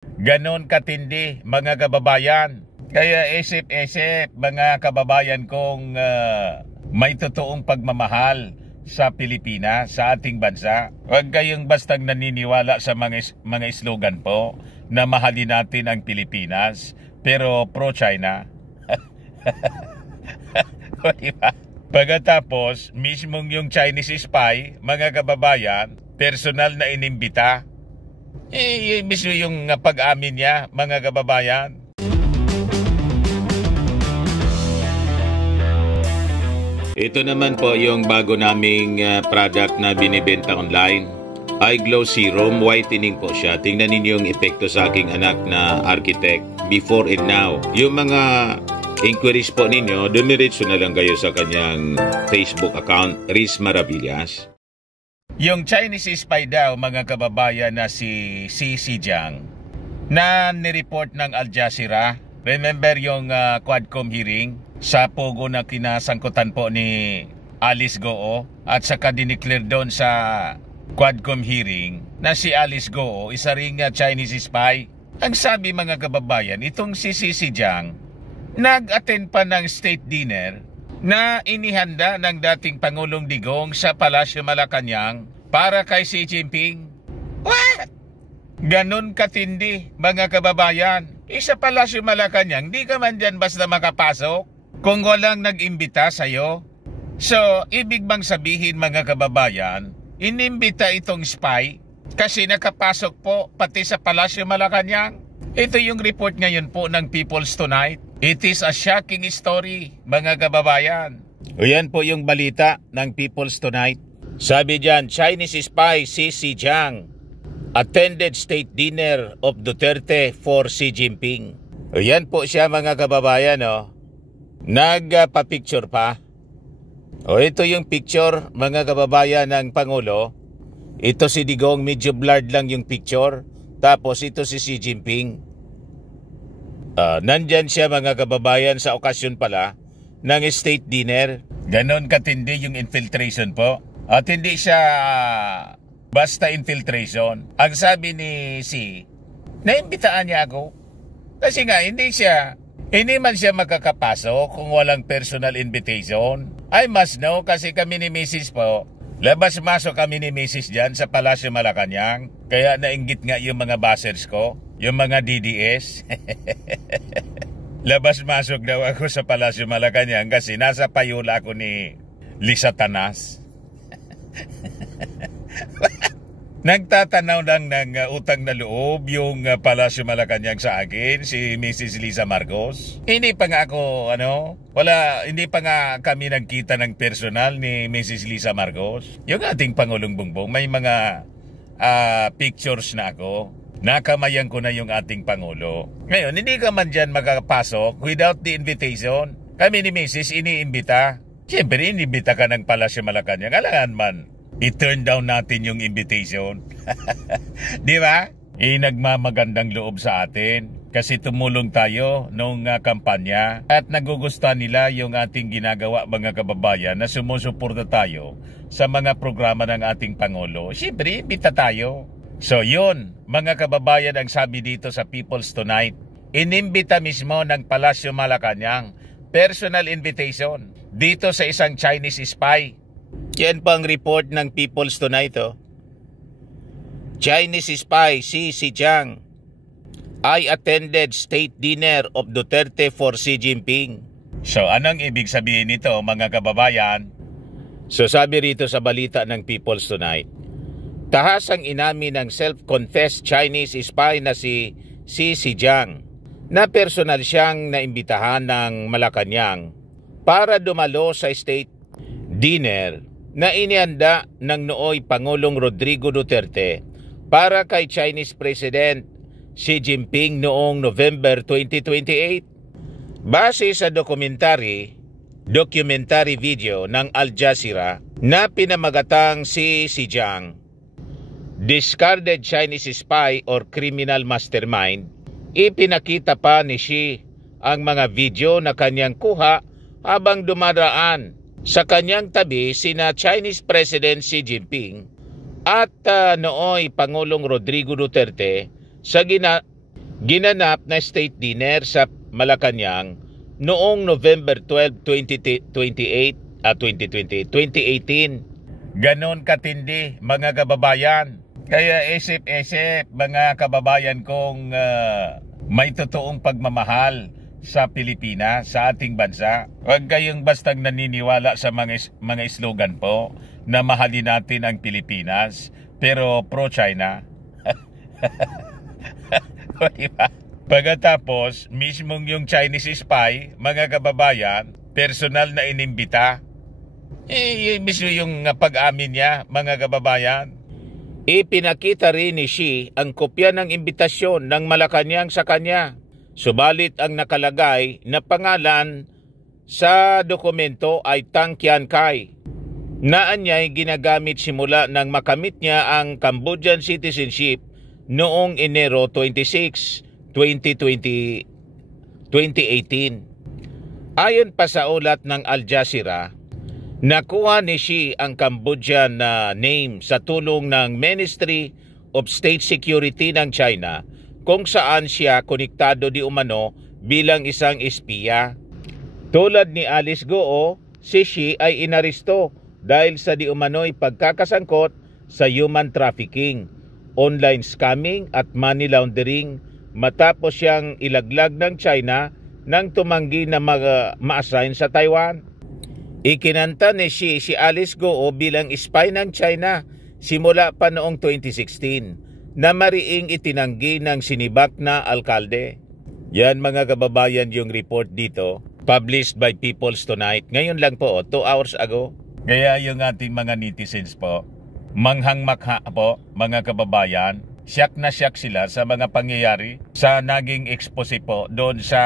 Ganon katindi, mga kababayan. Kaya isip-isip, mga kababayan kong may totoong pagmamahal sa Pilipinas, sa ating bansa. Huwag kayong bastang naniniwala sa mga slogan po na mahalin natin ang Pilipinas, pero pro-China. Diba? Pagkatapos, mismong yung Chinese spy, mga kababayan, personal na inimbita. Mismo yung pag-amin niya, mga kababayan. Ito naman po yung bago naming product na binibenta online. iGlow Serum Whitening po siya. Tingnan ninyo yung epekto sa aking anak na architect before and now. Yung mga inquiries po ninyo, dumiretso na lang kayo sa kanyang Facebook account, Riz Maravillas. Yung Chinese spy daw, mga kababayan, na si Jiang, na nireport ng Al Jazeera. Remember yung Quadcom hearing sa Pogo na kinasangkutan po ni Alice Goo, at saka dineclare doon sa Quadcom hearing na si Alice Goo isa ring Chinese spy. Ang sabi, mga kababayan, itong si Jiang nag-attend pa ng state dinner na inihanda ng dating Pangulong Digong sa Palasyo Malacanang para kay Xi Jinping. What? Ganon katindi, mga kababayan. Sa Palasyo Malacanang, di ka man dyan basta makapasok kung walang nag-imbita sa'yo. So, ibig bang sabihin, mga kababayan, inimbita itong spy kasi nakapasok po pati sa Palasyo Malacanang? Ito yung report ngayon po ng People's Tonight. It is a shocking story, mga kababayan. O yan po yung balita ng People's Tonight. Sabi dyan, Chinese spy Xi Jiang attended state dinner of Duterte for Xi Jinping. O yan po siya, mga kababayan, nagpa-picture pa. O ito yung picture, mga kababayan, ng Pangulo. Ito si Digong, medyo blurred lang yung picture. Tapos ito si Xi Jinping. Nandyan siya, mga kababayan, sa okasyon pala ng state dinner. Ganon katindi yung infiltration po. At hindi siya basta infiltration. Ang sabi ni Xi, naimbitaan niya ako. Kasi nga, hindi man siya makakapasok kung walang personal invitation. I must know kasi kami ni Mrs. po, labas-masok kami ni Mrs. dyan sa Palasyo Malacanang. Kaya nainggit nga yung mga buzzers ko, yung mga DDS. Labas-masok daw ako sa Palasyo Malacanang kasi nasa payula ako ni Lisa Tanas. Nagtatanaw lang ng utang na loob yung Palasyo Malacanang sa akin, si Mrs. Lisa Marcos. Hindi pa nga ako, hindi pa nga kami nagkita ng personal ni Mrs. Lisa Marcos. Yung ating Pangulong Bongbong, may mga pictures na ako. Nakamayan ko na yung ating Pangulo. Ngayon, hindi ka man dyan makapasok without the invitation. Kami ni Mrs. iniimbita. Siyempre, iniimbita ka ng Palasyo Malacanang. Alangan man, i-turn down natin yung invitation. Di ba? Nagmamagandang loob sa atin kasi tumulong tayo nung kampanya at nagugustuhan nila yung ating ginagawa, mga kababayan, na sumusuporta tayo sa mga programa ng ating Pangulo. Siyempre, imbita tayo. So yun, mga kababayan, ang sabi dito sa People's Tonight, inimbita mismo ng Palasyo Malacanang, personal invitation, dito sa isang Chinese spy. Yan pang report ng People's Tonight. Chinese spy Xi Jiang, I attended state dinner of Duterte for Xi Jinping. So anong ibig sabihin nito, mga kababayan? So sabi rito sa balita ng People's Tonight, tahasang inamin ng self-confessed Chinese spy na si Xi Jiang na personal siyang naimbitahan ng Malacanang para dumalo sa state dinner na inihanda ng nooy Pangulong Rodrigo Duterte para kay Chinese President Xi Jinping noong November 2028. Base sa documentary video ng Al Jazeera na pinamagatang si Xi Jiang, discarded Chinese spy or criminal mastermind, ipinakita pa ni Xi ang mga video na kanyang kuha habang dumaraan sa kanyang tabi sina Chinese President Xi Jinping at nooy Pangulong Rodrigo Duterte ginanap na state dinner sa Malacanang noong November 12, 2018. Ganon katindi, mga kababayan. Kaya isip-isip, mga kababayan kong may totoong pagmamahal sa Pilipinas, sa ating bansa. Huwag kayong bastang naniniwala sa mga slogan po na mahalin natin ang Pilipinas, pero pro-China. Diba? Pagkatapos, mismong yung Chinese spy, mga kababayan, personal na inimbita. Mismo yung pag-amin niya, mga kababayan. Ipinakita rin ni Xi ang kopya ng imbitasyon ng Malacanang sa kanya. Subalit ang nakalagay na pangalan sa dokumento ay Tang Kian Kai. Naan niya ay ginagamit simula nang makamit niya ang Cambodian citizenship noong Enero 26, 2018. Ayon pa sa ulat ng Al Jazeera, nakuha ni Xi ang Cambodian name sa tulong ng Ministry of State Security ng China, kung saan siya konektado di umano bilang isang espiya. Tulad ni Alice Goo, si Xi ay inaresto dahil sa di umano'y pagkakasangkot sa human trafficking, online scamming at money laundering matapos siyang ilaglag ng China nang tumanggi na ma-assign sa Taiwan. Ikinanta ni Xi si Alice Goo bilang spy ng China simula pa noong 2016 na mariing itinanggi ng sinibak na alkalde. Yan mga kababayan yung report dito, published by People's Tonight. Ngayon lang po, 2 hours ago. Kaya yung ating mga netizens po, manghang-makha po mga kababayan, siyak na siyak sila sa mga pangyayari sa naging expose po doon sa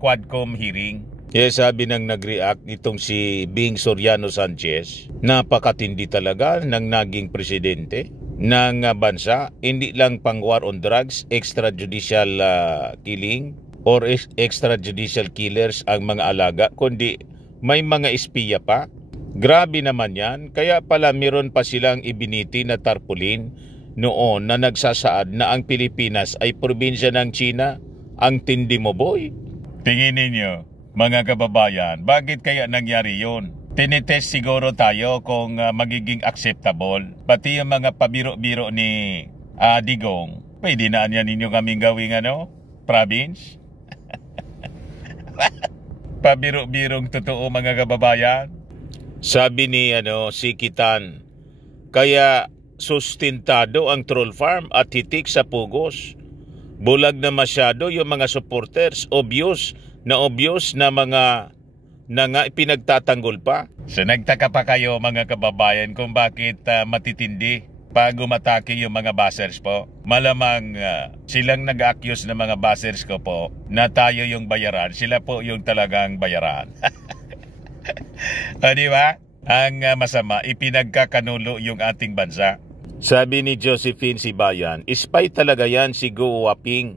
Quadcom hearing. Kaya sabi ng nag-react itong si Bing Soriano Sanchez, napakatindi talaga ng naging presidente ng bansa. Hindi lang pang war on drugs, extrajudicial killing or extrajudicial killers ang mga alaga, kundi may mga espiya pa. Grabe naman yan. Kaya pala meron pa silang ibiniti na tarpaulin noon na nagsasaad na ang Pilipinas ay probinsya ng China. Ang tindi mo, boy. Tingin ninyo, mga kababayan, bakit kaya nangyari yun? Tinitest siguro tayo kung magiging acceptable. Pati yung mga pabiro-biro ni Digong, pwede na niya ninyo kaming gawing province? Pabiro-birong totoo mga kababayan. Sabi ni si Kitan, kaya sustentado ang troll farm at hitik sa pugos. Bulag na masyado yung mga supporters, obvious na mga pinagtatanggol pa. So nagtaka pa kayo mga kababayan kung bakit matitindi pag umatake yung mga buzzers po. Malamang silang nag-accuse ng mga buzzers ko po na tayo yung bayaran. Sila po yung talagang bayaran. Di ba? Ang masama, ipinagkakanulo yung ating bansa. Sabi ni Josephine Sibayan, spy talaga yan si Guo Waping.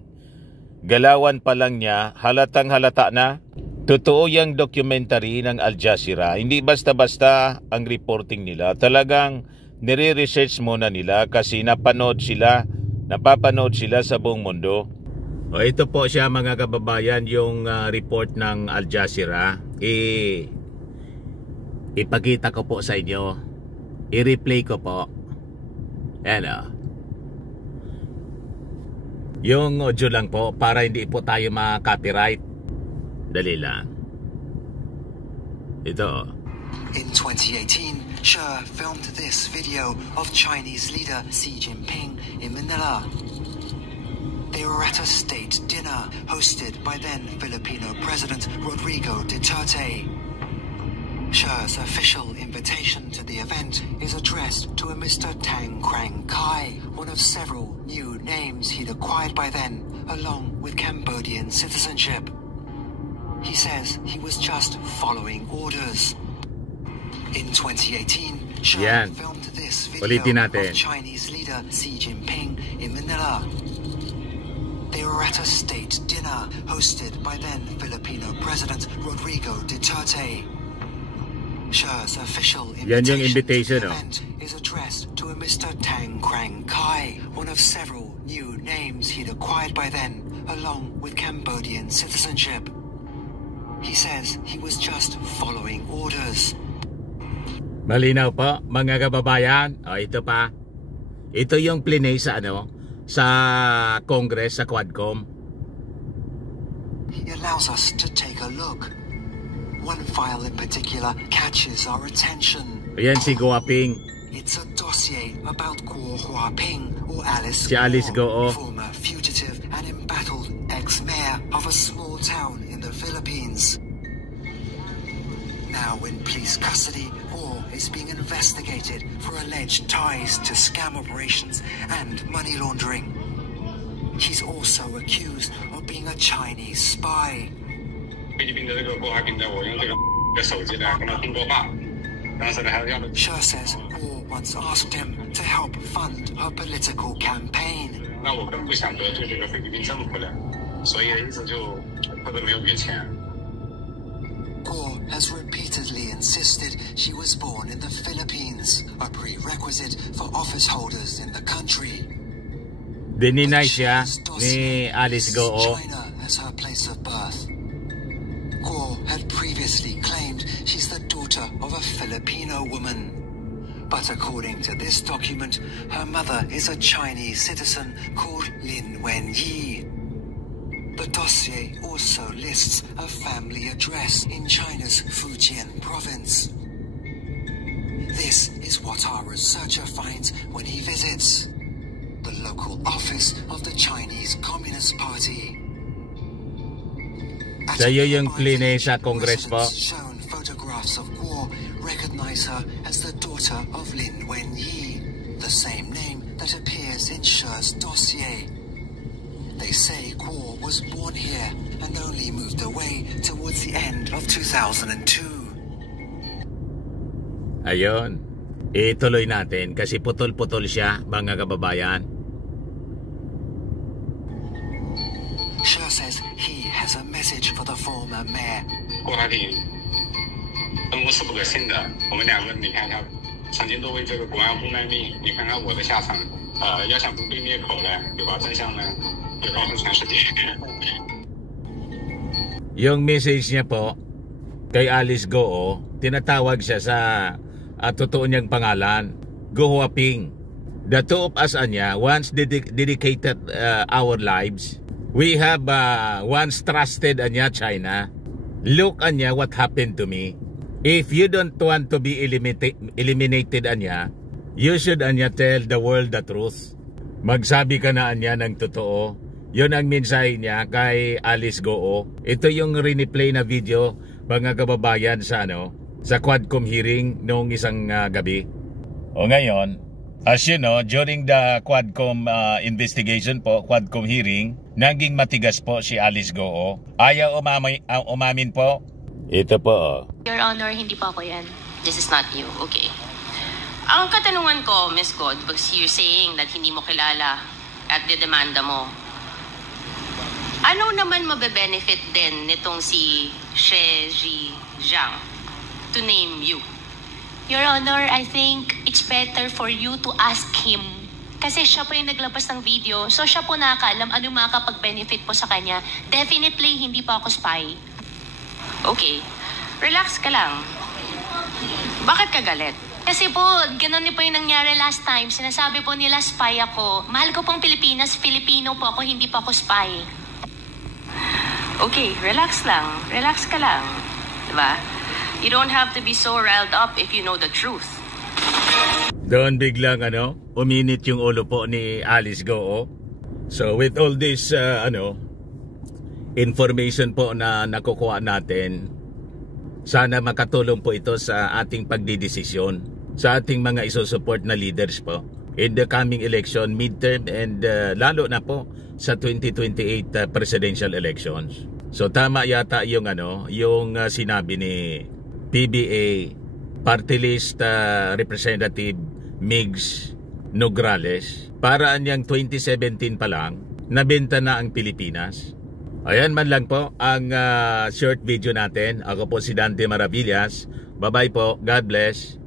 Galawan pa lang niya, halatang halata na. Totoo yung documentary ng Al Jazeera. Hindi basta-basta ang reporting nila. Talagang nire-research muna nila kasi napapanood sila sa buong mundo. O ito po siya mga kababayan, yung report ng Al Jazeera. Ipakita ko po sa inyo. I-replay ko po. Yung audio lang po para hindi po tayo ma-copyright. Dali lang. Ito. In 2018, Xi filmed this video of Chinese leader Xi Jinping in Manila. They were at a state dinner hosted by then Filipino President Rodrigo Duterte. Xi's official invitation to the event is addressed to a Mr. Tang Krang Kai, one of several new names he'd acquired by then, along with Cambodian citizenship. He says he was just following orders. In 2018, Xi filmed this video of Chinese leader Xi Jinping in Manila. They were at a state dinner hosted by then Filipino President Rodrigo Duterte. Xi's official invitation to the event is addressed to a Mr. Tang Krang Kai, one of several new names he'd acquired by then, along with Cambodian citizenship. He says he was just following orders. Malinaw po, mga kababayan. O, ito pa. Ito yung plinay sa sa Congress, sa Quadcom. He allows us to take a look. One file in particular catches our attention. Ayan si Go Aping. It's a dossier about Guo Huaping, or Alice Si Alice Go, former fugitive and embattled ex-mayor of a small town in the Philippines. Now in police custody, Guo is being investigated for alleged ties to scam operations and money laundering. He's also accused of being a Chinese spy. 菲律宾的这个郭华平的，我用这个手机呢跟他通过话，当时呢还要了。 Sher says Guo once asked him to help fund her political campaign. 那我更不想得罪这个菲律宾政府了，所以一直就或者没有给钱。 Guo has repeatedly insisted she was born in the Philippines, a prerequisite for office holders in the country. Dininay siya ni Alice Go. China as her place of birth. Guo had previously claimed she's the daughter of a Filipino woman. But according to this document, her mother is a Chinese citizen called Lin Wenyi. The dossier also lists a family address in China's Fujian province. This is what our researcher finds when he visits the local office of the Chinese Communist Party. At Sa'yo a yung nearby plinay village, sa Congress po. residents shown photographs of Guo recognize her as the daughter of Lin Wenyi, the same name that appears in Sher's dossier. They say Guo was born here and only moved away towards the end of 2002. Ayun. Ituloy natin kasi putol-putol siya, mga kababayan. Sher says he has a message for the former mayor. 郭华平，中国是不可信的。我们两个，你看看，曾经都为这个国安部卖命，你看看我的下场。要想不被灭口呢，就把真相呢，就告诉全世界。 Yung message niya po kay Alice Go, tinatawag siya sa totoo niyang pangalan, Go Huaping. The two of us anya once dedicated our lives. We have once trusted anya China. Look anya what happened to me. If you don't want to be eliminated anya, you should anya tell the world the truth. Magsabi ka na anya ng totoo. Yun ang mensahe niya kay Alice Go. Ito yung replay na video, mga kababayan, sa sa Quadcom hearing noong isang gabi. O ngayon, as you know, during the Quadcom investigation po, Quadcom hearing, naging matigas po si Alice Go. Ayaw umamin po. Ito po. Your Honor, hindi pa ako yan. This is not you. Okay. Ang katanungan ko, Ms. God, because you're saying that hindi mo kilala at didemanda mo, ano naman mabe-benefit din nitong si She Zhang to name you? Your Honor, I think it's better for you to ask him. Kasi siya po yung naglabas ng video. So siya po nakakaalam ano makakapag-benefit po sa kanya. Definitely, hindi po ako spy. Okay. Relax ka lang. Bakit ka galit? Kasi po, ganun din po yung nangyari last time. Sinasabi po nila spy ako. Mahal ko pong Pilipinas. Filipino po ako, hindi po ako spy. Okay, relax lang. Relax ka lang. Diba? You don't have to be so riled up if you know the truth. Doon biglang uminit yung ulo po ni Alice Go. So with all this information po na nakukuha natin, sana makatulong po ito sa ating pagdidesisyon, sa ating mga isusupport na leaders po in the coming election, midterm, and lalo na po sa 2028 presidential elections. So tama yata yung yung sinabi ni PBA Party List Representative Migs Nograles. Paraan niyang 2017 pa lang nabenta na ang Pilipinas. Ayan man lang po ang short video natin. Ako po si Dante Maravillas. Bye-bye po. God bless.